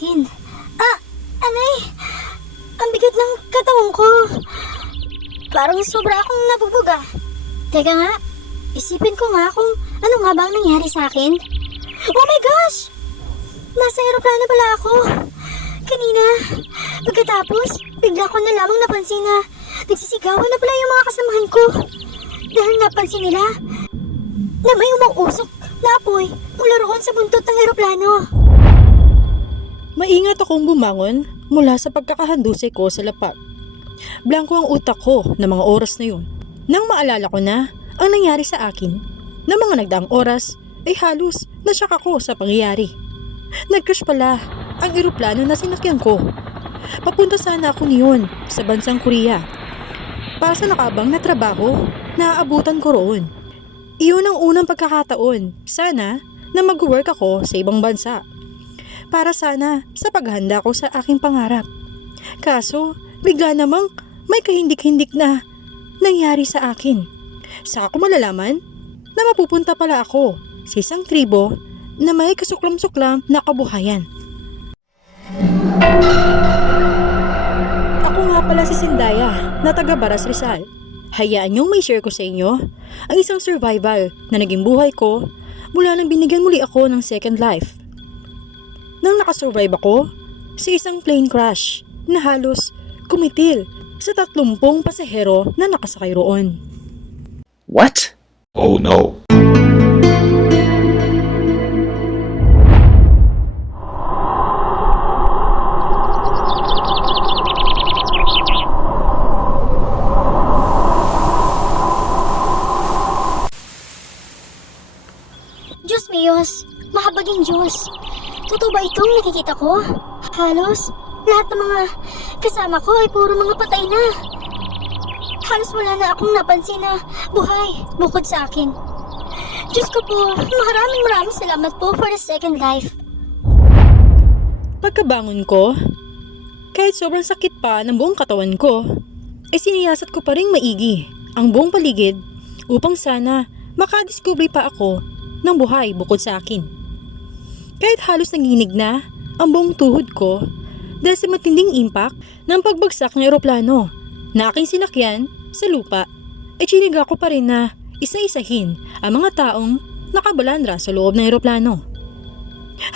akin. Anay! Ang bigat ng katawan ko. Parang sobra akong nabubuga. Teka nga, isipin ko nga kung ano nga ba ang nangyari sa akin. Oh my gosh! Nasa aeroplano pala ako. Kanina, pagkatapos, bigla ko na lamang napansin na nagsisigawan na pala yung mga kasamahan ko. Dahil napansin nila na may umuusok na apoy mula roon sa buntot ng aeroplano. Maingat akong bumangon mula sa pagkakahandusay ko sa lapag. Blanko ang utak ko na mga oras na yun. Nang maalala ko na ang nangyari sa akin, na mga nagdaang oras ay halos nasyak ako sa pangyayari. Nag-crash pala ang eroplano na sinakyan ko. Papunta sana ako niyon sa bansang Korea para sa nakaabang na trabaho na aabutan ko roon. Iyon ang unang pagkakataon sana na mag-work ako sa ibang bansa para sana sa paghahanda ko sa aking pangarap. Kaso bigla namang may kahindik-hindik na nangyari sa akin. Saka ko malalaman na mapupunta pala ako sa isang tribo na may kasuklam-suklam na kabuhayan. Ako nga pala si Sindaya na taga Baras Rizal. Hayaan niyong may share ko sa inyo ang isang survival na naging buhay ko mula nang binigyan muli ako ng second life. Nang nakasurvive ako sa isang plane crash na halos kumitil sa 30 pasahero na nakasakay roon. What? Oh no. Diyos miyos, mahabaging Diyos. Totoo ba itong nakikita ko? Halos lahat ng mga kasama ko ay puro mga patay na. Halos wala na akong napansin na buhay bukod sa akin. Diyos ko po, maraming salamat po for the second life. Pagkabangon ko, kahit sobrang sakit pa ng buong katawan ko, ay siniyasat ko pa rin maigi ang buong paligid upang sana makadiscover pa ako ng buhay bukod sa akin. Kahit halos nanginig na ang buong tuhod ko dahil sa matinding impact ng pagbagsak ng eroplano na aking sinakyan sa lupa, ay chiniga ko pa rin na isa-isahin ang mga taong nakabalandra sa loob ng eroplano.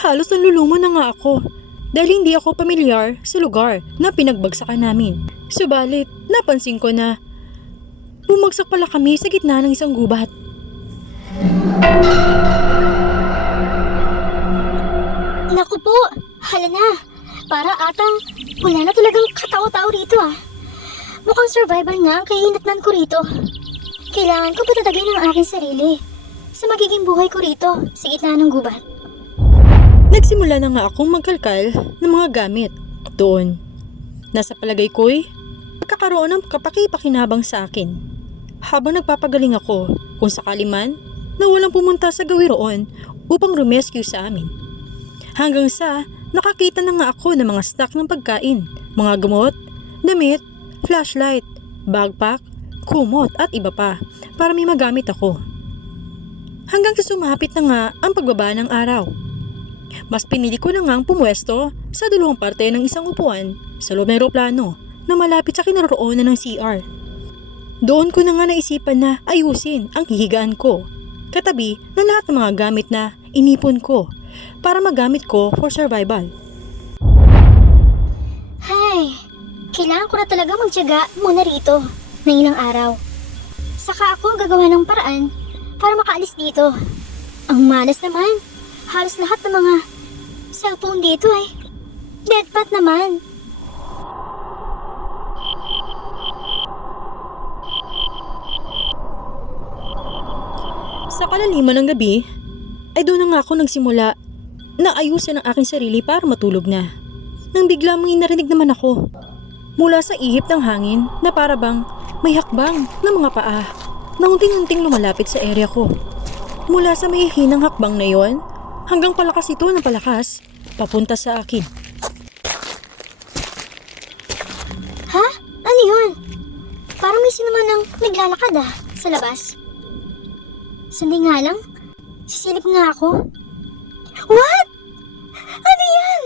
Halos nalulumo na nga ako dahil hindi ako pamilyar sa lugar na pinagbagsakan namin. Subalit, napansin ko na bumagsak pala kami sa gitna ng isang gubat. Naku po, hala na. Para atang wala na talagang katao-tao rito ah. Mukhang survival nga ang kahinatnan ko rito. Kailangan ko patatagin ang aking sarili sa magiging buhay ko rito sa gitna ng gubat. Nagsimula na nga akong magkalkal ng mga gamit doon. Nasa palagay ko'y magkakaroon ng kapakipakinabang sa akin. Habang nagpapagaling ako kung sakali man na walang pumunta sa gawi roon upang rumescue sa amin. Hanggang sa nakakita na nga ako ng mga stock ng pagkain, mga gamot, damit, flashlight, backpack, kumot at iba pa para may magamit ako. Hanggang sa sumapit na nga ang pagbaba ng araw. Mas pinili ko na nga ang pumwesto sa dalawang parte ng isang upuan sa loob ng eroplano na malapit sa kinaroroonan ng CR. Doon ko na nga naisipan na ayusin ang hihigaan ko, katabi ng lahat ng mga gamit na inipon ko para magamit ko for survival. Hay, kailangan ko na talaga magtiyaga muna rito ng ilang araw. Saka ako gagawa ng paraan para makaalis dito. Ang malas naman, halos lahat ng mga cellphone dito ay deadpat naman. Sa kalaliman ng gabi, ay doon na nga ako nagsimula na ayusin ang aking sarili para matulog na. Nang bigla may narinig naman ako mula sa ihip ng hangin na para bang may hakbang ng mga paa na unting-unting lumalapit sa area ko. Mula sa may hinang hakbang na yon hanggang palakas ito ng palakas papunta sa akin. Ha? Ano yun? Parang may sino man ang naglalakad sa labas. Sandi nga lang, sisilip nga ako. What? Ano yan?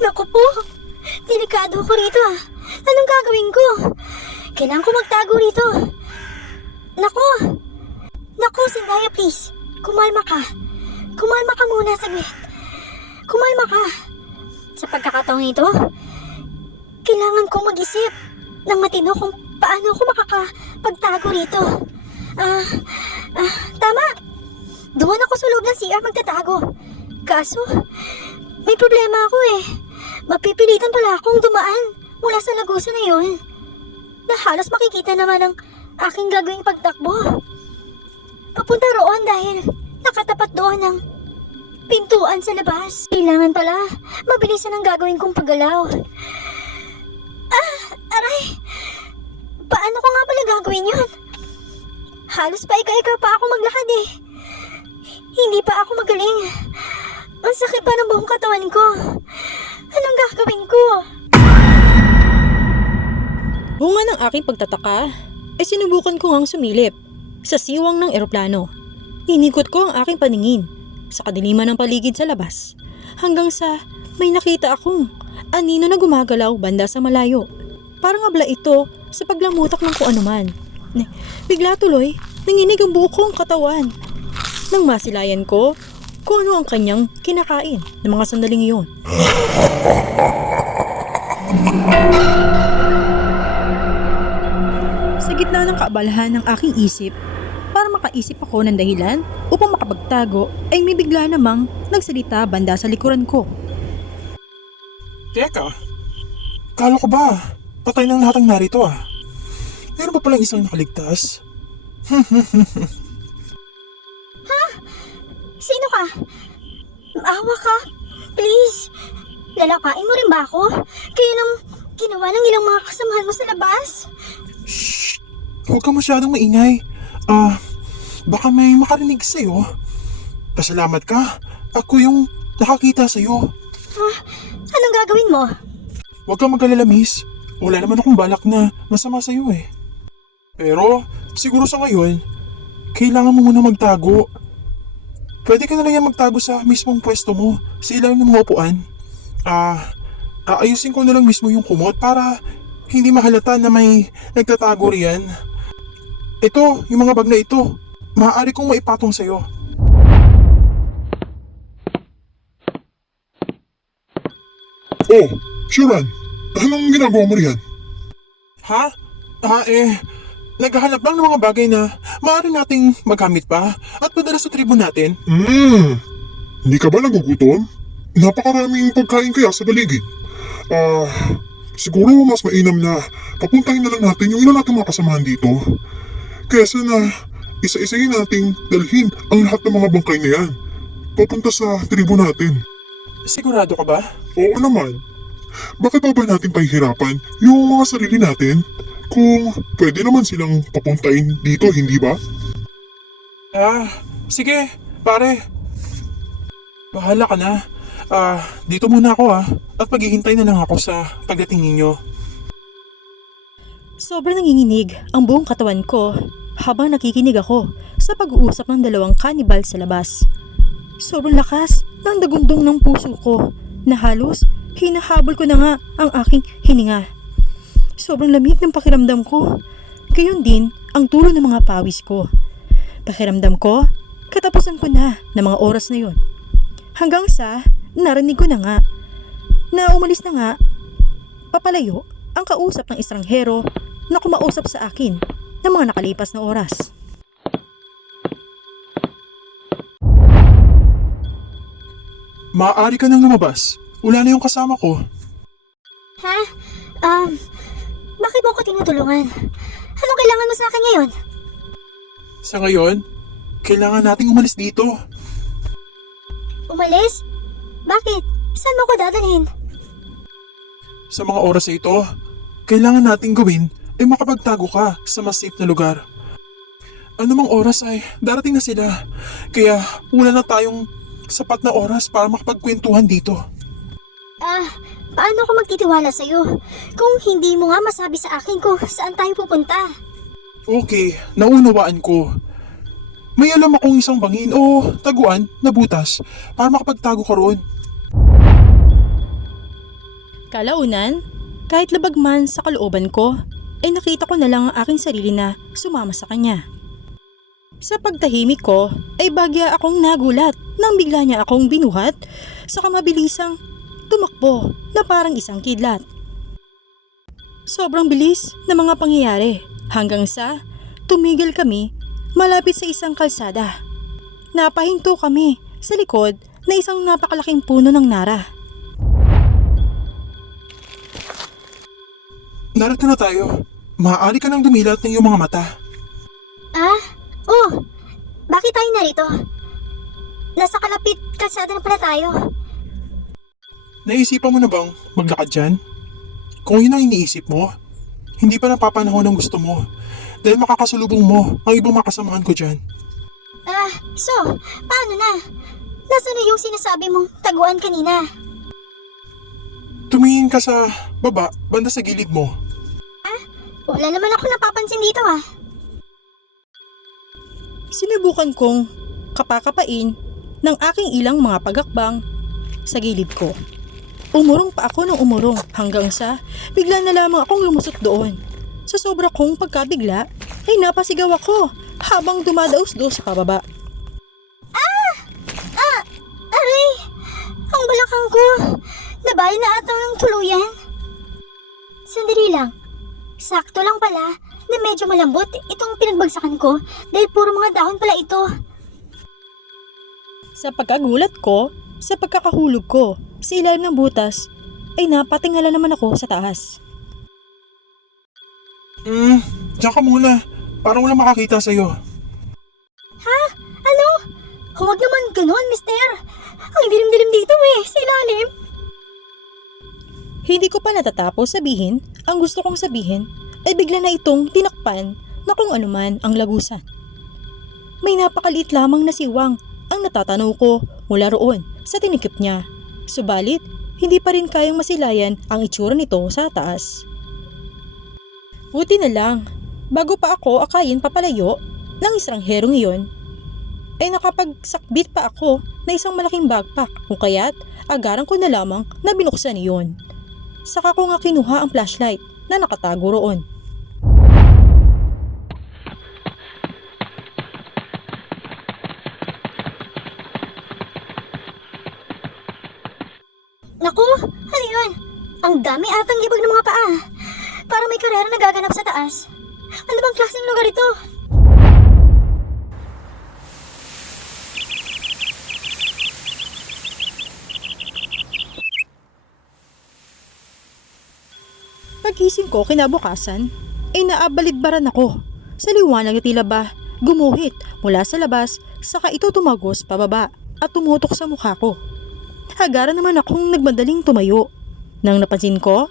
Naku po, delikado ako rito ah. Anong gagawin ko? Kailangan ko magtago rito. Naku, Zendaya please. Kumalma ka. Kumalma ka muna saglit. Kumalma ka. Sa pagkakataong ito, kailangan kong mag-isip ng matino kung paano ako makakapagtago rito. Tama. Doon ako sa loob ng CR magtatago. Kaso, may problema ako eh. Mapipilitan pala akong dumaan mula sa lagusan na yun. Na halos makikita naman ang aking gagawing pagtakbo. Papunta roon dahil nakatapat doon ang pintuan sa labas. Kailangan pala mabilisan ang gagawin kong paggalaw. Aray! Paano ko nga pala gagawin yun? Halos pa ika-ika pa ako maglakad eh. Hindi pa ako magaling. Ang sakit pa ng buong katawan ko. Anong gagawin ko? Bunga ng aking pagtataka, ay sinubukan ko ngang sumilip sa siwang ng eroplano. Inikot ko ang aking paningin sa kadiliman ng paligid sa labas hanggang sa may nakita akong anino na gumagalaw banda sa malayo. Parang abla ito sa paglamutak ng kung anuman. Bigla tuloy, nanginig ang buo kong katawan. Nang masilayan ko kung ano ang kanyang kinakain ng mga sandaling iyon. Sa gitna ng kaabalahan ng aking isip, para makaisip ako ng dahilan upang makapagtago, ay may bigla namang nagsalita banda sa likuran ko. Teka, kala ko ba patay ng lahat ang narito ah? Meron pa palang isang nakaligtas? Sino ka? Maawa ka? Please. Lalakain mo rin ba ako? Kaya nang ginawa ng ilang mga kasamahan mo sa labas? Shh! Huwag ka masyadong maingay. Baka may makarinig sa'yo. Pasalamat ka. Ako yung nakakita sa'yo. Anong gagawin mo? Huwag kang mag-alala, miss. Wala naman akong balak na masama sa'yo eh. Pero, siguro sa ngayon, kailangan mo muna magtago. Pwede ka na lang yan magtago sa mismong pwesto mo, sa ilalim ng mga upuan. Aayusin ko na lang mismo yung kumot para hindi mahalata na may nagtatago riyan. Ito, yung mga bag na ito, maaari kong maipatong sa'yo. Oh, Sharon, anong ginagawa mo riyan? Ha? Naghahanap lang ng mga bagay na maaari nating magamit pa at padala sa tribo natin. Hindi ka ba nagugutom? Napakaraming pagkain kaya sa paligid. Siguro mas mainam na papuntahin na lang natin yung ilan nating mga kasamahan dito. Kesa na isa-isahin nating dalhin ang lahat ng mga bangkay na yan papunta sa tribo natin. Sigurado ka ba? Oo naman. Bakit pa ba natin pahihirapan yung mga sarili natin kung pwede naman silang papuntahin dito, hindi ba? Sige, pare. Bahala ka na. Dito muna ako at paghihintay na lang ako sa pagdating ninyo. Sobrang nanginginig ang buong katawan ko habang nakikinig ako sa pag-uusap ng dalawang kanibal sa labas. Sobrang lakas ng dagundong ng puso ko na halos hinahabol ko na nga ang aking hininga. Sobrang lamig ng pakiramdam ko. Gayon din ang tulo ng mga pawis ko. Pakiramdam ko, katapusan ko na ng mga oras na yon. Hanggang sa narinig ko na nga na umalis na nga papalayo ang kausap ng estranghero na kumausap sa akin ng mga nakalipas na oras. Maaari ka nang lumabas. Wala na yung kasama ko. Ha? Bakit mo ko tinutulungan? Anong kailangan mo sa akin ngayon? Sa ngayon, kailangan nating umalis dito. Umalis? Bakit? Saan mo ko dadalhin? Sa mga oras na ito, kailangan nating gawin ay makapagtago ka sa mas safe na lugar. Anumang oras ay darating na sila, kaya wala na tayong sapat na oras para makapagkwentuhan dito. Paano ako magtitiwala sa'yo kung hindi mo nga masabi sa akin kung saan tayo pupunta? Okay, naunawaan ko. May alam akong isang bangin o taguan na butas para makapagtago ka roon. Kalaunan, kahit labag man sa kalooban ko, ay nakita ko na lang ang aking sarili na sumama sa kanya. Sa pagtahimik ko ay bagya akong nagulat nang bigla niya akong binuhat sa kamabilisang tumakbo na parang isang kidlat. Sobrang bilis ng mga pangyayari hanggang sa tumigil kami malapit sa isang kalsada. Napahinto kami sa likod na isang napakalaking puno ng nara. Narito na tayo. Maaari ka nang dumilat ng iyong mga mata. Oh, bakit tayo narito? Nasa kalapit kalsada na pala tayo. Naisipan mo na bang maglakad dyan? Kung yun ang iniisip mo, hindi pa napapanahon ang gusto mo dahil makakasalubong mo ang ibang makasamahan ko dyan. So, paano na? Nasaan na yung sinasabi mong taguan kanina? Tumingin ka sa baba, banda sa gilid mo. Wala naman ako napapansin dito Sinubukan kong kapakapain ng aking ilang mga pagakbang sa gilid ko. Umurong pa ako ng umurong hanggang sa bigla na lamang akong lumusot doon. Sa sobra kong pagkabigla ay napasigaw ako habang dumadaos-dos sa pababa. Aray! Ang balakang ko! Nabali na ata ng tuluyan. Sandali lang. Sakto lang pala na medyo malambot itong pinagbagsakan ko dahil puro mga dahon pala ito. Sa pagkagulat ko, sa pagkakahulog ko sa ilalim ng butas, ay napatingala naman ako sa taas. Diyan ka muna. Parang walang makakita sa'yo. Ano? Huwag naman ganon, mister. Ang dilim-dilim dito sa ilalim. Hindi ko pa natatapos sabihin, ang gusto kong sabihin ay bigla na itong tinakpan na kung anuman ang lagusan. May napakaliit lamang na siwang ang natatanaw ko mula roon sa tinikip niya. Subalit, hindi pa rin kayang masilayan ang itsura nito sa taas. Buti na lang, bago pa ako akayin papalayo ng estrangherong iyon, ay nakapagsakbit pa ako na isang malaking backpack kung kaya't agaran ko na lamang na binuksan iyon. Saka ko nga kinuha ang flashlight na nakatago roon. Naku, ano yun? Ang dami atang libag ng mga paa. Parang may karera na gaganap sa taas. Ano bang klaseng lugar ito? Pagkising ko kinabukasan, ay naabalidbaran ako sa liwanag na tila ba gumuhit mula sa labas saka ito tumagos pababa at tumutok sa mukha ko. Agaran naman akong nagmadaling tumayo nang napansin ko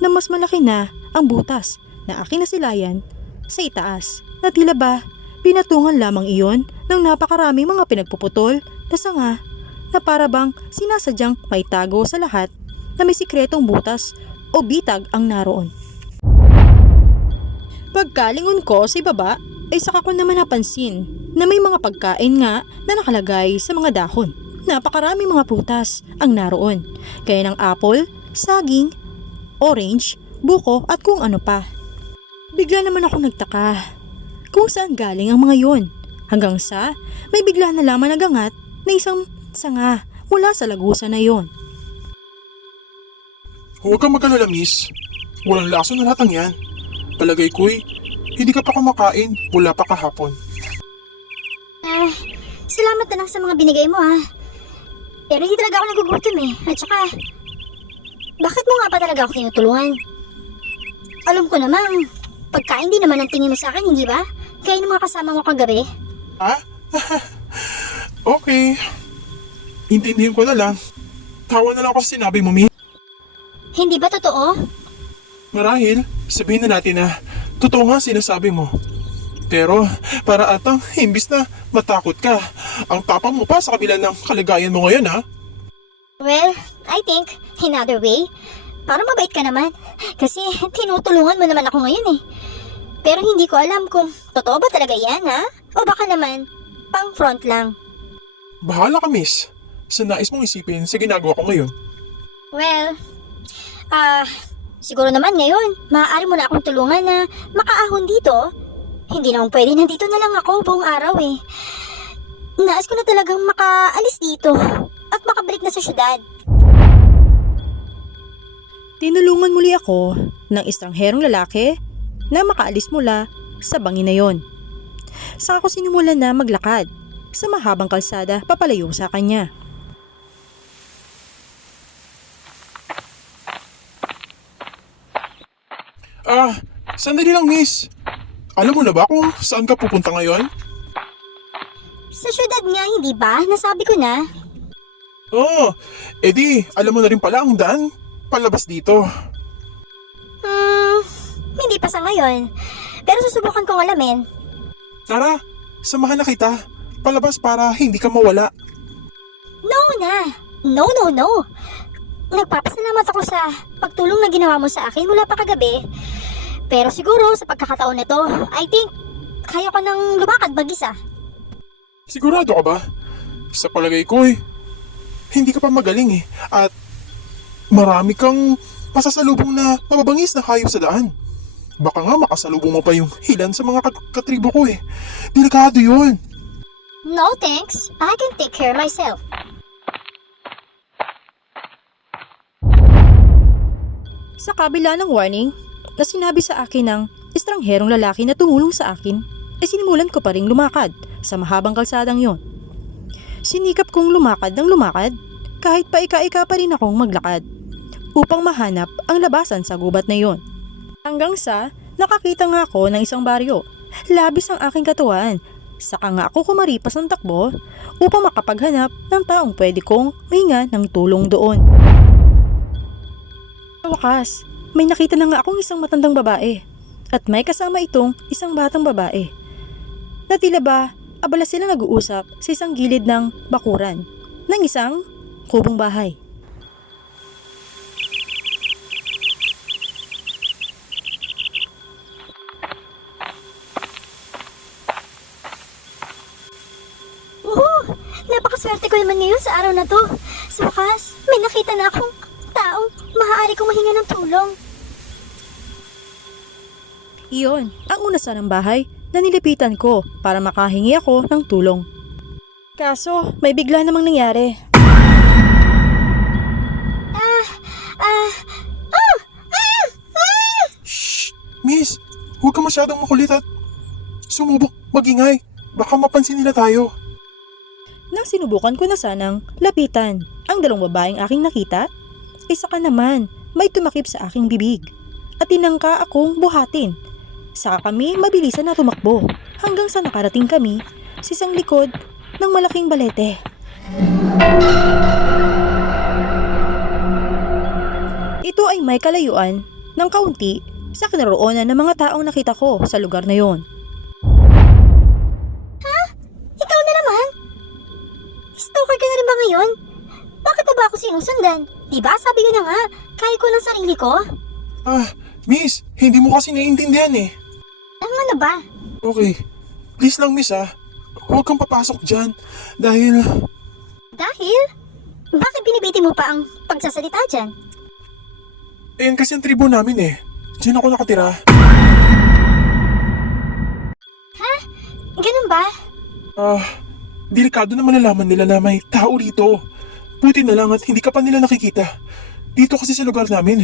na mas malaki na ang butas na aking nasilayan sa itaas na tila ba pinatungan lamang iyon ng napakaraming mga pinagpuputol na sanga na para bang sinasadyang may tago sa lahat na may sikretong butas o bitag ang naroon. Pagkalingon ko sa ibaba ay saka ko naman napansin na may mga pagkain nga na nakalagay sa mga dahon. Napakaraming mga prutas ang naroon, gaya ng apple, saging, orange, buko at kung ano pa. Bigla naman ako nagtaka kung saan galing ang mga yon, hanggang sa may bigla na lamang nagangat na isang sanga mula sa lagusan na yon. Huwag kang mag-alala, miss. Walang laso na lahat ang yan. Palagay ko'y hindi ka pa kumakain mula pa kahapon. Salamat na lang sa mga binigay mo Pero hindi talaga ako nagugutom At saka, bakit mo nga pa talaga ako tinutulungan? Alam ko namang, pagkain din naman ang tingin mo sa akin, hindi ba? Kaya ng mga kasama mo kagabi. Ha? Okay. Intindihin ko na lang. Tawa na lang ako sa sinabi mo, miss. Hindi ba totoo? Marahil, sabihin na natin na totoo nga sinasabi mo. Pero para atang imbis na matakot ka, ang tapang mo pa sa kabila ng kalagayan mo ngayon Well, I think, in other way, para mabait ka naman. Kasi tinutulungan mo naman ako ngayon Pero hindi ko alam kung totoo ba talaga yan O baka naman, pang front lang. Bahala ka, miss. Sa nais mong isipin sa ginagawa ko ngayon. Well, Siguro naman ngayon, maaari mo na akong tulungan na makaahon dito. Hindi naman pwede, nandito na lang ako buong araw eh. Nais ko na talagang makaalis dito at makabalik na sa syudad. Tinulungan muli ako ng estrangherong lalaki na makaalis mula sa bangin na yon. Saka ako sinimulan na maglakad sa mahabang kalsada papalayo sa kanya. Sandali lang, miss. Alam mo na ba kung saan ka pupunta ngayon? Sa syudad nga, hindi ba? Nasabi ko na. Oo, edi, alam mo na rin pala ang daan palabas dito. Hindi pa sa ngayon. Pero susubukan kong alamin. Tara, samahan na kita. Palabas para hindi ka mawala. No na! No, no, no! Nagpapasalamat ako sa pagtulong na ginawa mo sa akin mula pa kagabi. Pero siguro sa pagkakataon na to, I think kaya ko nang lumakad mag-isa. Sigurado ka ba? Sa palagay ko hindi ka pa magaling at marami kang masasalubong na mababangis na hayop sa daan. Baka nga makasalubong mo pa yung ilan sa mga katribo ko Delikado yun. No thanks, I can take care of myself. Sa kabila ng warning na sinabi sa akin ng estrangherong lalaki na tumulong sa akin, ay sinimulan ko pa ring lumakad sa mahabang kalsadang yon. Sinikap kong lumakad ng lumakad kahit pa ika-ika pa rin akong maglakad upang mahanap ang labasan sa gubat na yon. Hanggang sa nakakita nga ako ng isang baryo. Labis ang aking katawan. Saka nga ako kumaripas ng takbo upang makapaghanap ng taong pwede kong mahinga ng tulong doon. Sa wakas, may nakita na nga akong isang matandang babae at may kasama itong isang batang babae. Na tila ba, abala sila nag-uusap sa isang gilid ng bakuran ng isang kubong bahay. Napakaswerte ko naman ngayon sa araw na to. Sa wakas, may nakita na akong taong maaari kong mahinga ng tulong. Iyon, ang unasan ng bahay na nilipitan ko para makahingi ako ng tulong. Kaso, may bigla namang nangyari. Shh! Miss, huwag ka masyadong makulit at sumubok magingay. Baka mapansin nila tayo. Nang sinubukan ko na sanang lapitan ang dalawang babaeng aking nakita, isa ka naman may tumakip sa aking bibig at tinangka akong buhatin. Saka kami mabilisan na tumakbo hanggang sa nakarating kami sa isang likod ng malaking balete. Ito ay may kalayuan ng kaunti sa kinaroonan ng mga taong nakita ko sa lugar na yon. Ikaw na naman? Stalker ka na rin ba ngayon? Bakit pa ba ako sinusundan? Diba sabi ko na nga, kaya ko ng sarili ko? Miss, hindi mo kasi naiintindihan Ano ba? Okay, please lang miss huwag kang papasok dyan dahil... Dahil? Bakit binibiti mo pa ang pagsasalita dyan? Ayan kasi ang tribo namin Diyan ako nakatira. Ganun ba? Delikado na malalaman nila na may tao rito. Buti na lang at hindi ka pa nila nakikita. Dito kasi sa lugar namin,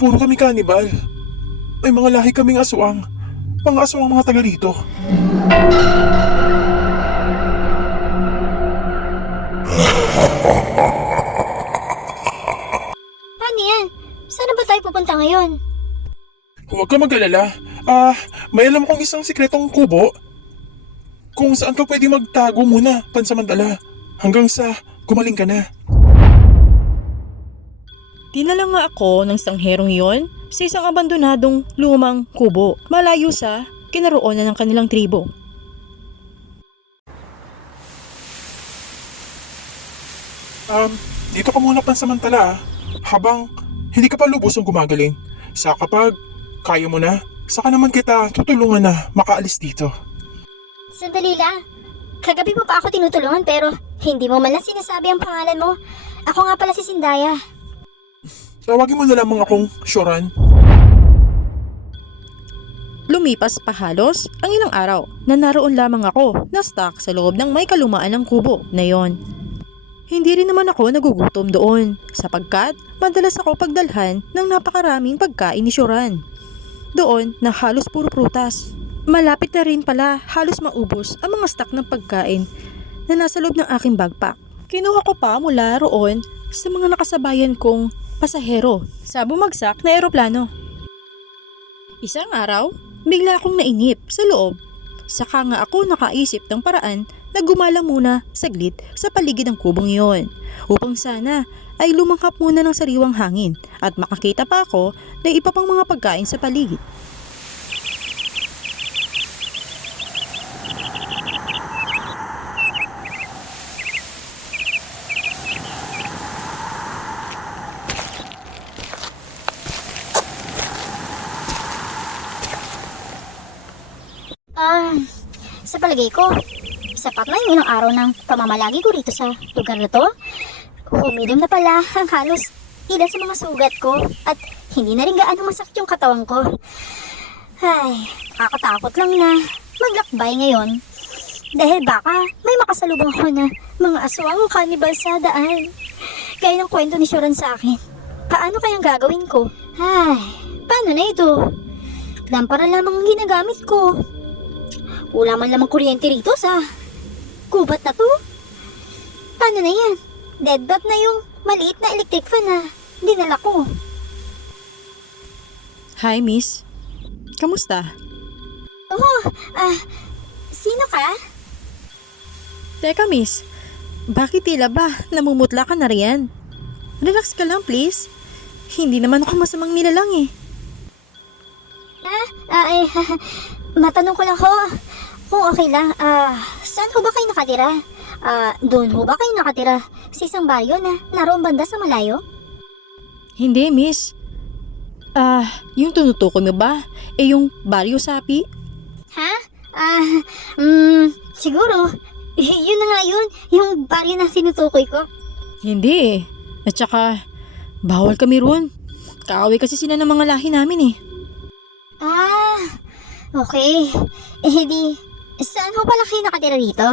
puro kami kanibal. May mga lahi kaming aswang. Mga aswang mga taga rito. Paano yan? Saan na ba tayo pupunta ngayon? Huwag ka mag-alala. May alam akong isang sikretong kubo kung saan ka pwede magtago muna pansamantala hanggang sa gumaling ka na. Dinala nga ako ng sangherong iyon sa isang abandonadong lumang kubo malayo sa kinaroonan ng kanilang tribo. Dito ka muna pansamantala habang hindi ka pa lubos ang gumagaling. Sa kapag kaya mo na, saka naman kita tutulungan na makaalis dito. Sandali lang. Kagabi mo pa ako tinutulungan pero hindi mo man lang sinasabi ang pangalan mo. Ako nga pala si Sindaya. Tawagin mo na lamang akong Shoran. Lumipas pa halos ang ilang araw na naroon lamang ako na stuck sa loob ng may kalumaan ng kubo na yon. Hindi rin naman ako nagugutom doon sapagkat madalas ako pagdalhan ng napakaraming pagkain ni Shoran. Doon na halos puro prutas. Malapit na rin pala halos maubos ang mga stock ng pagkain na nasa loob ng aking backpack. Kinuha ko pa mula roon sa mga nakasabayan kong pasahero sa bumagsak na eroplano. Isang araw, bigla akong nainip sa loob. Saka nga ako nakaisip ng paraan na gumala muna saglit sa paligid ng kubong iyon upang sana ay lumangkap muna ng sariwang hangin at makakita pa ako ng iba pang mga pagkain sa paligid. Sa palagay ko, sapat na yung ilang araw ng pamamalagi ko rito sa lugar na to. Humilom na pala ang halos ilan sa mga sugat ko at hindi na rin gaano masakit yung katawan ko. Ay, nakakatakot lang na maglakbay ngayon. Dahil baka may makasalubong ako na mga aswang o cannibal sa daan. Gaya ng kwento ni Shoran sa akin. Paano kayang gagawin ko? Ay, paano na ito? Lampara lamang ang ginagamit ko. Wala man lamang kuryente rito sa kubat na to. Paano na yan? Deadbat na yung maliit na electric fan na dinala ko. Hi, miss. Kamusta? Sino ka? Teka, miss. Bakit tila ba namumutla ka na riyan? Relax ka lang, please. Hindi naman ako masamang nilalang eh. Matanong ko lang ho. Kung okay lang, saan ho ba kayo nakatira? Doon ho ba kayo nakatira sa isang baryo na naroon banda sa malayo? Hindi, miss. Yung tinutukoy mo ba? Yung baryo sapi? Ha? Siguro. Yun na nga yun. Yung baryo na sinutukoy ko. Hindi eh. At saka, bawal kami roon. Kaaway kasi sila ng mga lahi namin eh. Okay. Di, saan ho pala kayo nakatira rito?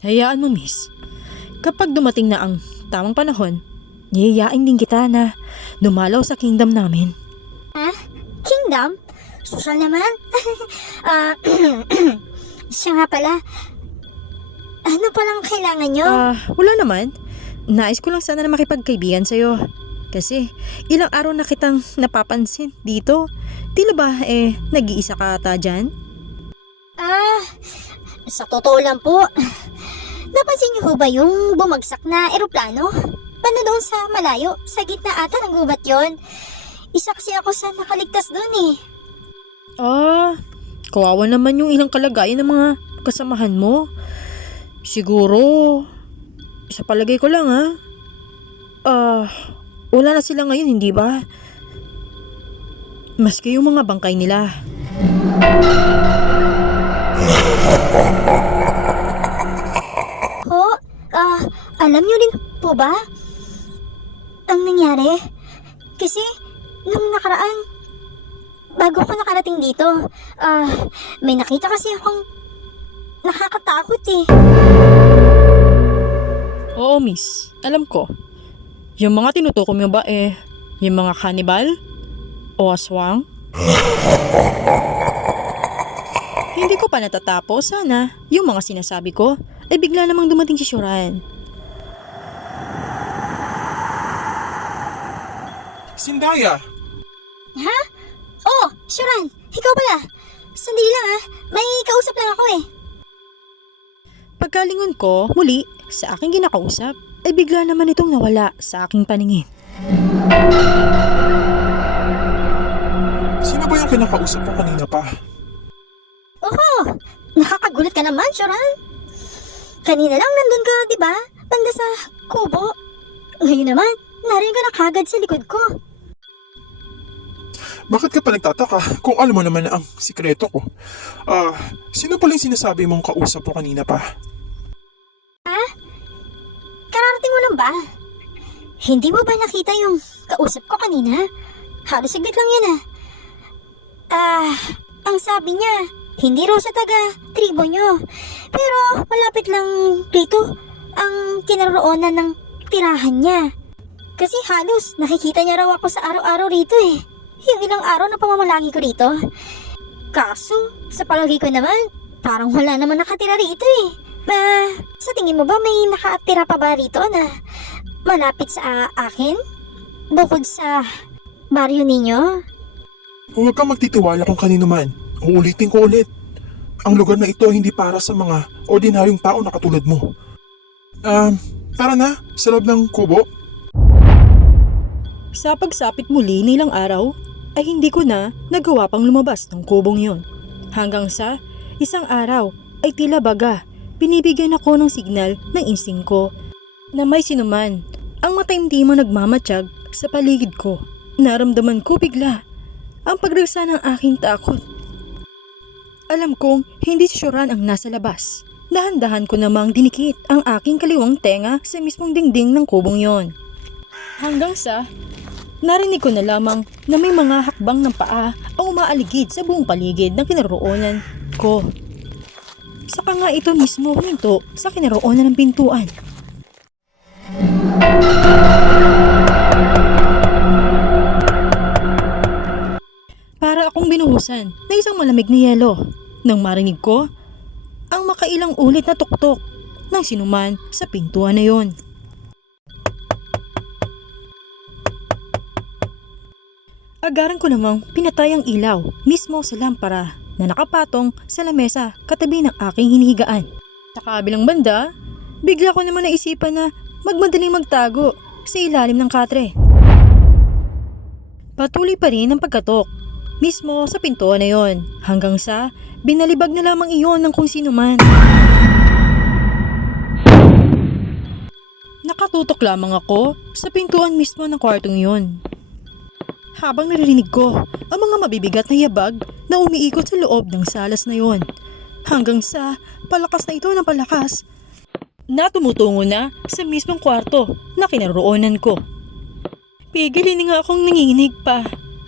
Hayaan mo, miss. Kapag dumating na ang tamang panahon, yayain din kita na dumalaw sa kingdom namin. Kingdom? Social naman? Siya nga pala. Ano palang kailangan nyo? Wala naman. Nais ko lang sana na makipagkaibigan sa'yo. Kasi ilang araw na kitang napapansin dito. Tila ba nag-iisa ka ata dyan? Sa totoo lang po. Napansin niyo ho ba yung bumagsak na eroplano? Banda doon sa malayo, sa gitna ata ng gubat yon. Isa kasi ako sa nakaligtas doon eh. Kawawa naman yung ilang kalagayan ng mga kasamahan mo. Siguro, sa palagay ko lang wala na sila ngayon, hindi ba? Maski yung mga bangkay nila. Alam niyo rin po ba ang nangyari? Kasi nung nakaraan, bago ko nakarating dito, may nakita kasi akong nakakatakot eh. Oo, miss. Alam ko. Yung mga tinutukoy mo ba yung mga cannibal? O aswang? Hindi ko pa natatapos. Sana yung mga sinasabi ko ay bigla namang dumating si Shoran. Sindaya! Ha? Oh, Shoran, ikaw pala. Sandali lang may kausap lang ako eh. Pagkalingon ko muli sa aking ginakausap, ay bigla naman itong nawala sa aking paningin. Sino ba yung kinakausap mo kanina pa? Nakakagulat ka naman, Shoran. Kanina lang nandun ka, di ba? Banda sa kubo. Ngayon naman, narinig ka na kagad sa likod ko. Bakit ka pa nagtataka kung alam mo naman na ang sikreto ko? Sino pala yung sinasabi mong kausap mo kanina pa? Kararating mo lang ba? Hindi mo ba nakita yung kausap ko kanina? Halos saglit lang yan ang sabi niya, hindi raw siya taga tribo nyo. Pero malapit lang dito ang kinaroonan ng tirahan niya. Kasi halos nakikita niya raw ako sa araw-araw rito eh. Yung ilang araw na pamamalagi ko rito. Kaso, sa palagi ko naman, parang wala naman nakatira rito eh. Sa tingin mo ba may nakatira pa ba rito na malapit sa akin? Bukod sa baryo ninyo? Huwag kang magtitiwala kung kanino man. Uulitin ko ulit. Ang lugar na ito hindi para sa mga ordinaryong tao na katulad mo. Tara na, sa loob ng kubo. Sa pagsapit muli ng ilang araw, ay hindi ko na nagawa pang lumabas ng kubong yon. Hanggang sa isang araw ay tila baga, binibigyan ako ng signal ng insting ko na may sinuman ang mataimtimang nagmamatsyag sa paligid ko. Naramdaman ko bigla ang pagragsa ng aking takot. Alam kong hindi si Shoran ang nasa labas. Dahan-dahan ko namang dinikit ang aking kaliwang tenga sa mismong dingding ng kubong yon. Hanggang sa narinig ko na lamang na may mga hakbang ng paa ang umaaligid sa buong paligid ng kinaroonan ko. Saka nga ito mismo huminto sa kinaroonan ng pintuan. Para akong binuhusan na isang malamig na yelo nang marinig ko ang makailang ulit na tuktok ng sinuman sa pintuan na yon. Agaran ko namang pinatay ang ilaw mismo sa lampara na nakapatong sa lamesa katabi ng aking hinihigaan. Sa kabilang banda, bigla ko naman naisipan na magmadaling magtago sa ilalim ng katre. Patuloy pa rin ang pagkatok mismo sa pintuan na yon hanggang sa binalibag na lamang iyon ng kung sino man. Nakatutok lamang ako sa pintuan mismo ng kwartong yon. Habang naririnig ko ang mga mabibigat na yabag na umiikot sa loob ng salas na yon. Hanggang sa palakas na ito ng palakas na tumutungo na sa mismong kwarto na kinaroonan ko. Pigilin nga akong nanginginig pa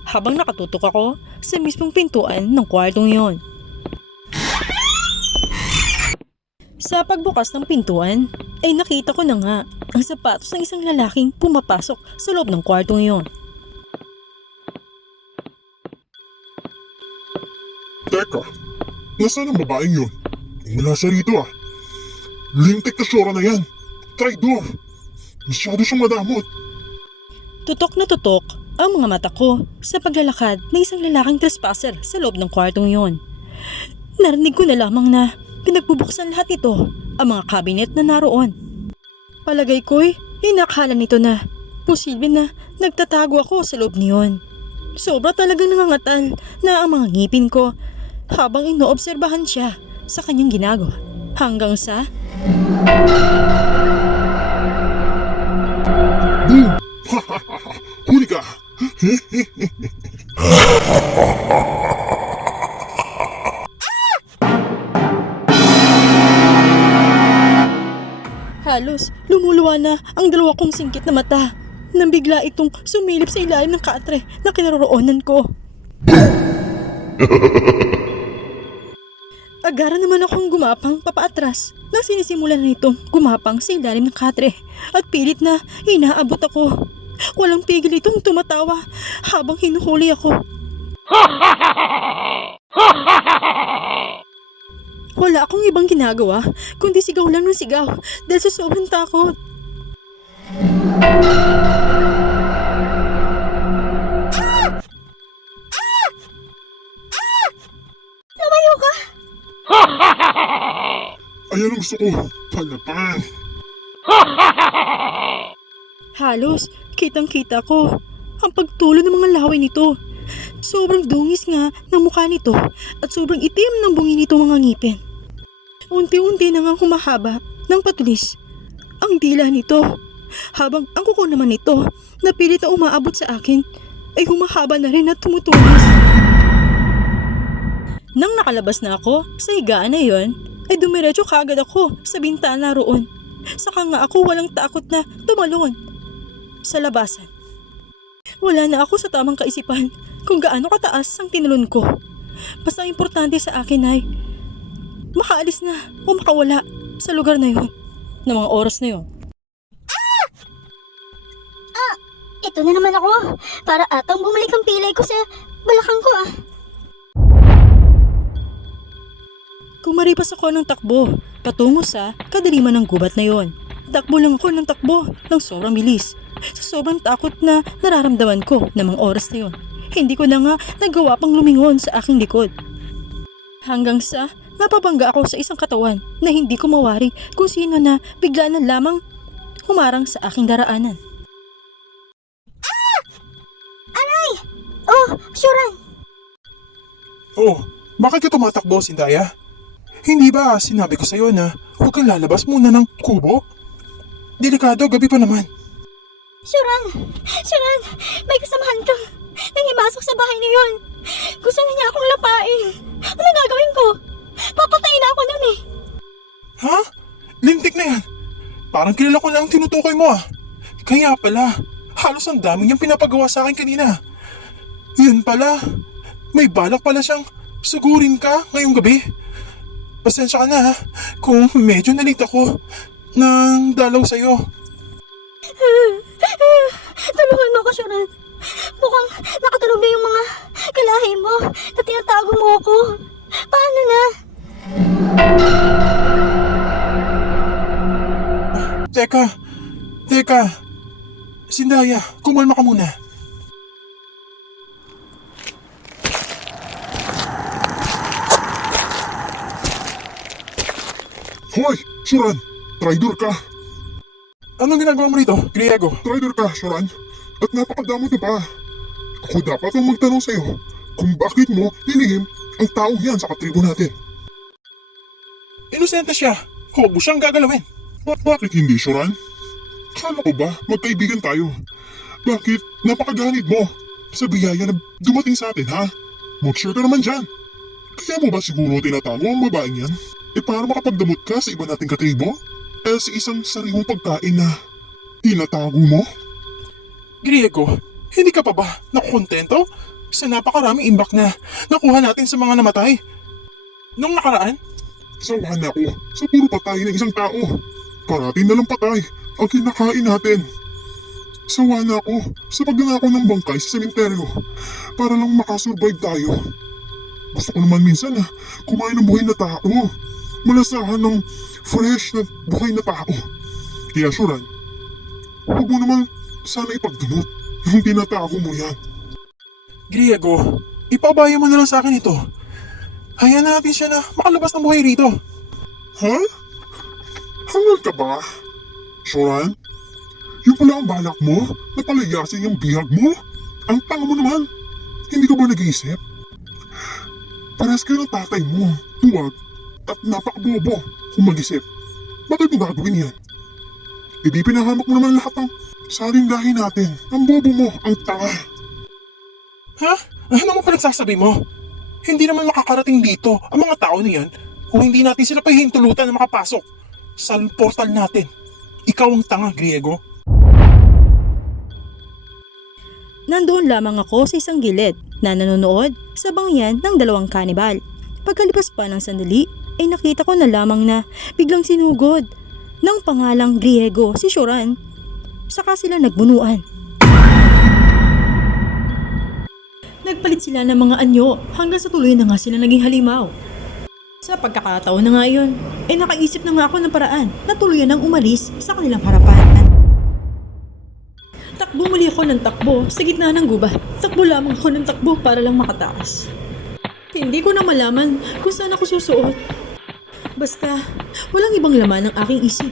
habang nakatutok ako sa mismong pintuan ng kwartong yon. Sa pagbukas ng pintuan ay nakita ko na nga ang sapatos ng isang lalaking pumapasok sa loob ng kwartong yon. Teka, nasaan ang babaeng yun? Wala siya rito Lintik na Shora na yan. Traidor. Masyado siyang madamot. Tutok na tutok ang mga mata ko sa paglalakad ng isang lalaking trespasser sa loob ng kwartong yon. Narinig ko na lamang na pinagbubuksan lahat ito ang mga kabinet na naroon. Palagay ko'y inakala nito na posible na nagtatago ako sa loob niyon. Sobra talagang nangangatal na ang mga ngipin ko habang inoobserbahan siya sa kanyang ginagawa. Hanggang sa Boom! Huli ka! halos lumuluwa na ang dalawa kong singkit na mata nang bigla itong sumilip sa ilalim ng katre na kinaroroonan ko. Agaran naman akong gumapang papaatras nang sinisimulan na itong gumapang sa ilalim ng katre at pilit na inaabot ako. Walang pigil itong tumatawa habang hinuhuli ako. Wala akong ibang ginagawa kundi sigaw lang ng sigaw dahil sa sobrang takot. Lumayo ka! Ayan ang gusto ko. Palapan. Halos kitang-kita ko ang pagtulo ng mga laway nito. Sobrang dungis nga ng mukha nito at sobrang itim ng bungi nito mga ngipin. Unti-unti na nga humahaba ng patulis ang dila nito habang ang kuko naman nito na pilit na umaabot sa akin ay humahaba na rin at tumutulis. Nang nakalabas na ako sa higaan na yon ay dumiretso kaagad ako sa bintana roon. Saka nga ako walang takot na tumalon sa labasan. Wala na ako sa tamang kaisipan kung gaano kataas ang tinulon ko. Basta ang importante sa akin ay makaalis na o makawala sa lugar na yun, ng mga oras na yun. Ito na naman ako. Para atang bumalik ang pilay ko sa balakang ko ah. Kumaripas ako ng takbo, patungo sa kadiliman ng gubat na yon. Takbo lang ako ng takbo ng sobrang bilis. Sa sobrang takot na nararamdaman ko ng mga oras na yon, hindi ko na nga nagawa pang lumingon sa aking likod. Hanggang sa napabangga ako sa isang katawan na hindi ko mawari kung sino na bigla na lamang humarang sa aking daraanan. Oh, Shuran. Oh, bakit ka tumatakbo, Sindaya? Hindi ba sinabi ko sa'yo na huwag kang lalabas muna ng kubo? Delikado, gabi pa naman. Shuran, may kasamahan kang nangimasok sa bahay na yun. Gusto na niya akong lapain. Ano gagawin ko? Papatayin na ako nun eh. Ha? Lintik na yan. Parang kilala ko na ang tinutukoy mo ah. Kaya pala, halos ang dami niyang pinapagawa sa akin kanina. Yun pala, may balak pala siyang sugurin ka ngayong gabi. Pasensya ka na ha, kung medyo nalita ko ng dalaw sa'yo. Tulungan mo ako, Shuran. Mukhang nakatulog na yung mga kalahi mo na tinatago mo ako. Paano na? Teka. Sindaya, kumalma ka muna. Hoy! Shuran! Traitor ka! Anong ginagawa mo rito, Griego? Traitor ka, Shuran! At napakadamo na pa! Ako dapat ang magtanong sa'yo kung bakit mo nilihim ang taong yan sa katribo natin. Inosente siya. Huwag mo siyang gagalawin. Bakit hindi, Shuran? Kala ko ba magkaibigan tayo? Bakit napakaganid mo sa biyaya na dumating sa atin, ha? Mag-share ka naman dyan. Kaya mo ba siguro tinatago ang babaeng yan? Para makapagdamot ka sa iba nating katribo? Sa isang sariwang pagkain na tinatago mo? Griego, hindi ka pa ba nakukontento sa napakaraming imbak na nakuha natin sa mga namatay? Nung nakaraan, Sawa na ako sa puro patay ng isang tao. Parating na lang patay ang kinakain natin. Sawa na ako sa pagnanakaw ng bangkay sa sementeryo para lang makasurvive tayo. Gusto ko naman minsan na kumain ng buhay na tao. Malasahan ng fresh na buhay na tao. Kaya Shuran, huwag mo naman sana ipagdamot yung tinatago mo yan. Griego, ipabayo mo na lang sa akin ito. Hayaan na natin siya na makalabas ng buhay rito. Ha? Hangal ka ba? Shuran? Yung pala ang balak mo na palayasin yung bihag mo? Ang tanga mo naman. Hindi ka ba nag-iisip? Parehas kayo ng tatay mo. Tuwag at napakabobo kung mag-isip. Bakit mo gagawin yan? Hindi pinahamak mo naman lahat ng saling lahi natin. Ang bobo mo, ang tanga. Ha? Ano mo pinagsasabi mo? Hindi naman makakarating dito ang mga tao na yan kung hindi natin sila pahihintulutan na makapasok sa portal natin. Ikaw ang tanga, Griego. Nandoon lamang ako sa isang gilid na nanonood sa bangyan ng dalawang kanibal. Pagkalipas pa ng sandali, ay nakita ko na lamang na biglang sinugod ng pangalang Griego si Shuran. Saka sila nagbunuan. Nagpalit sila ng mga anyo hanggang sa tuloy na nga sila naging halimaw. Sa pagkakataon na nga yun, ay nakaisip na nga ako ng paraan na tuluyan ng umalis sa kanilang harapan. Takbo muli ako ng takbo sa gitna ng gubat. Takbo lamang ako ng takbo para lang makataas. Hindi ko na malaman kung saan ako susuot. Basta, walang ibang laman ng aking isip,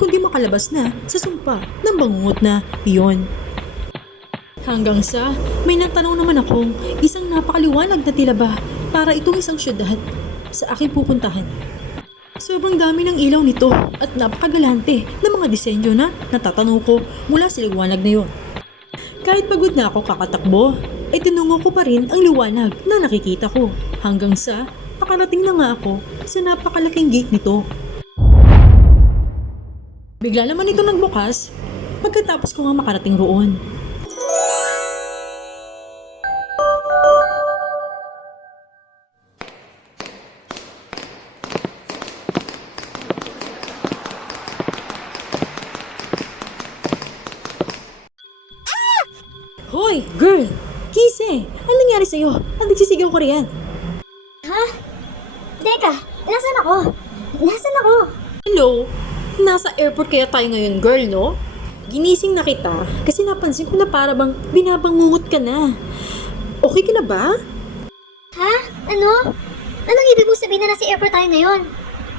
kundi makalabas na sa sumpa ng bangungot na iyon. Hanggang sa may natanong naman akong isang napakaliwanag na tila ba para itong isang syudad sa aking pupuntahan. Sobrang dami ng ilaw nito at napakagalante ng mga disenyo na natatanaw ko mula sa liwanag na yon. Kahit pagod na ako kakatakbo, ay tinungo ko pa rin ang liwanag na nakikita ko hanggang sa nakarating na nga ako sa napakalaking gate nito. Bigla naman ito nagbukas pagkatapos ko nga makarating roon. Hoy, girl! Kise! Ano nangyari sa'yo? Ang nagsisigaw ko riyan. Ha? Teka, nasan ako? Nasan ako? Hello? Nasa airport kaya tayo ngayon, girl, no? Ginising na kita kasi napansin ko na para bang binabangungot ka na. Okay ka na ba? Ha? Ano? Anong ibig mo sabihin na nasa airport tayo ngayon?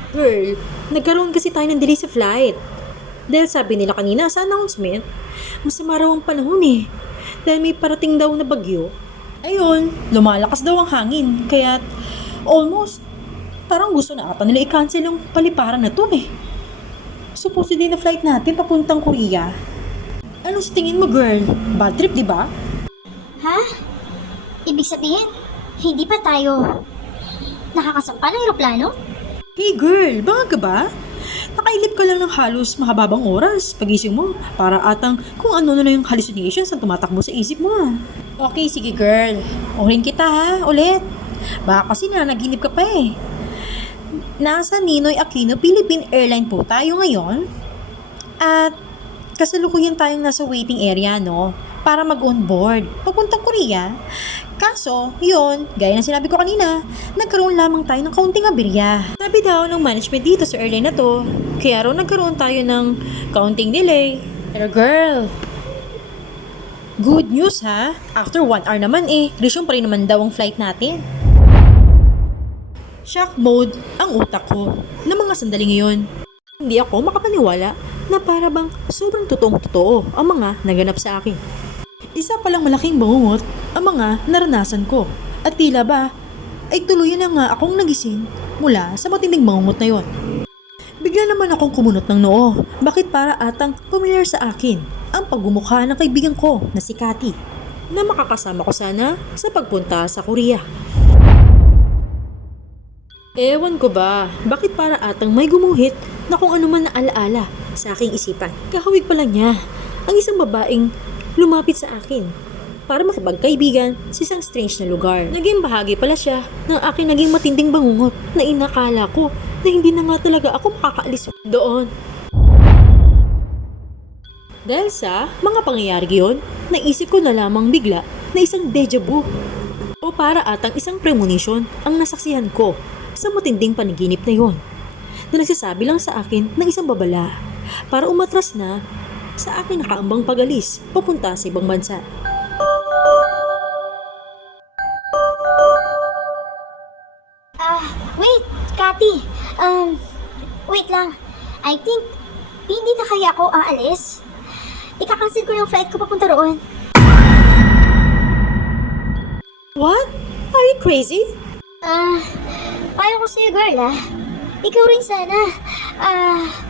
Girl, nagkaroon kasi tayo ng delay sa flight. Dahil sabi nila kanina sa announcement, masama raw ang panahon eh. Dahil may parating daw na bagyo. Ayun, lumalakas daw ang hangin. Kaya almost parang gusto na ata nila i-cancel yung paliparan na to eh. Supposedly na flight natin papuntang Korea. Ano sa tingin mo, girl? Bad trip, di ba? Ha? Ibig sabihin, hindi pa tayo nakakasampa ng aeroplano? Hey girl, baka ka ba? Nakailip ka lang ng halos mahababang oras pagising mo para atang kung ano na yung hallucinations ang tumatakbo sa isip mo. Okay, sige girl. Urin kita ha, ulit. Baka kasi naginip ka pa eh. Nasa Ninoy Aquino Philippine Airline po tayo ngayon. At kasalukuyan tayong nasa waiting area, no? Para mag-onboard papuntang Korea. Kaso, yun, gaya ng sinabi ko kanina, nagkaroon lamang tayo ng kaunting aberya. Sabi daw ng management dito sa airline na to, kaya raw nagkaroon tayo ng kaunting delay. Pero girl, good news ha? After 1 hour naman resume pa rin naman daw ang flight natin. Shock mode ang utak ko ng mga sandali ngayon. Hindi ako makapaniwala na para bang sobrang totoong-totoo ang mga naganap sa akin. Isa palang malaking bangungot ang mga naranasan ko. At tila ba, ay tuluyan na nga akong nagising mula sa matinding bangungot na yon. Bigla naman akong kumunot ng noo. Bakit para atang familiar sa akin ang pagbumukha ng kaibigan ko na si Cathy na makakasama ko sana sa pagpunta sa Korea. Ewan ko ba, bakit para atang may gumuhit na kung ano man na alaala sa aking isipan. Kahawig pala niya ang isang babaeng lumapit sa akin para makipagkaibigan sa isang strange na lugar. Naging bahagi pala siya ng aking naging matinding bangungot na inakala ko na hindi na nga talaga ako makakaalis doon. Dahil sa mga pangyayari yun, naisip ko na lamang bigla na isang deja vu o para atang isang premonition ang nasaksihan ko sa matinding panaginip na yon na nagsasabi lang sa akin ng isang babala para umatras na sa aking nakaambang pag-alis papunta sa ibang bansa. Wait, Cathy. Wait lang. I think, hindi na kaya ako aalis. Ika-cancel ko yung flight ko papunta roon. What? Are you crazy? Payo ko sa'yo, girl, Ikaw rin sana.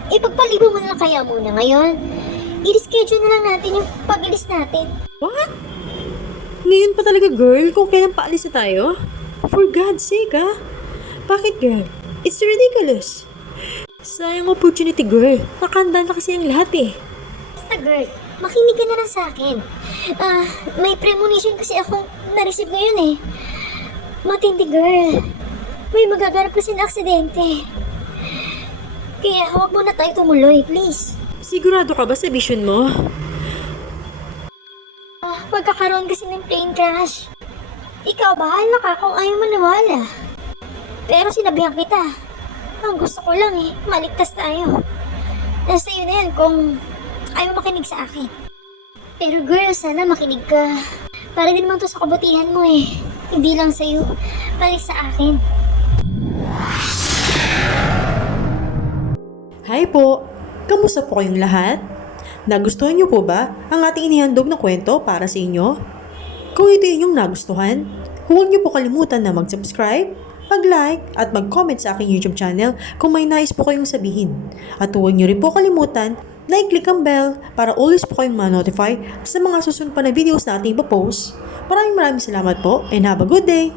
Ipagpalibo mo na lang kaya muna ngayon. I-reschedule na lang natin yung pag-alis natin. What? Ngayon pa talaga, girl, kung kailan paalis na tayo? For God's sake, Bakit, girl? It's ridiculous. Sayang opportunity, girl. Nakahanda na kasi ang lahat Basta, girl, makinig ka na lang sa akin. May premonition kasi akong na-receive ngayon Matindi, girl. May magaganap kasi na aksidente. Kaya huwag mo na tayo tumuloy, please. Sigurado ka ba sa vision mo? Magkakaroon kasi ng plane crash. Ikaw, bahala ka kung ayaw maniwala. Pero sinabihan kita. Ang gusto ko lang maligtas tayo. Nasa iyo na yan kung ayaw makinig sa akin. Pero girl, sana makinig ka. Para din naman to sa kabutihan mo Hindi lang sa'yo, pati sa akin. Hi po! Kamusta po kayong lahat? Nagustuhan niyo po ba ang ating inihandog na kwento para sa inyo? Kung ito yung nagustuhan, huwag niyo po kalimutan na mag-subscribe, mag-like at mag-comment sa aking YouTube channel kung may nais po kayong sabihin. At huwag niyo rin po kalimutan na i-click ang bell para always po kayong ma-notify sa mga susunod pa na videos na ating ipopost. Maraming salamat po and have a good day!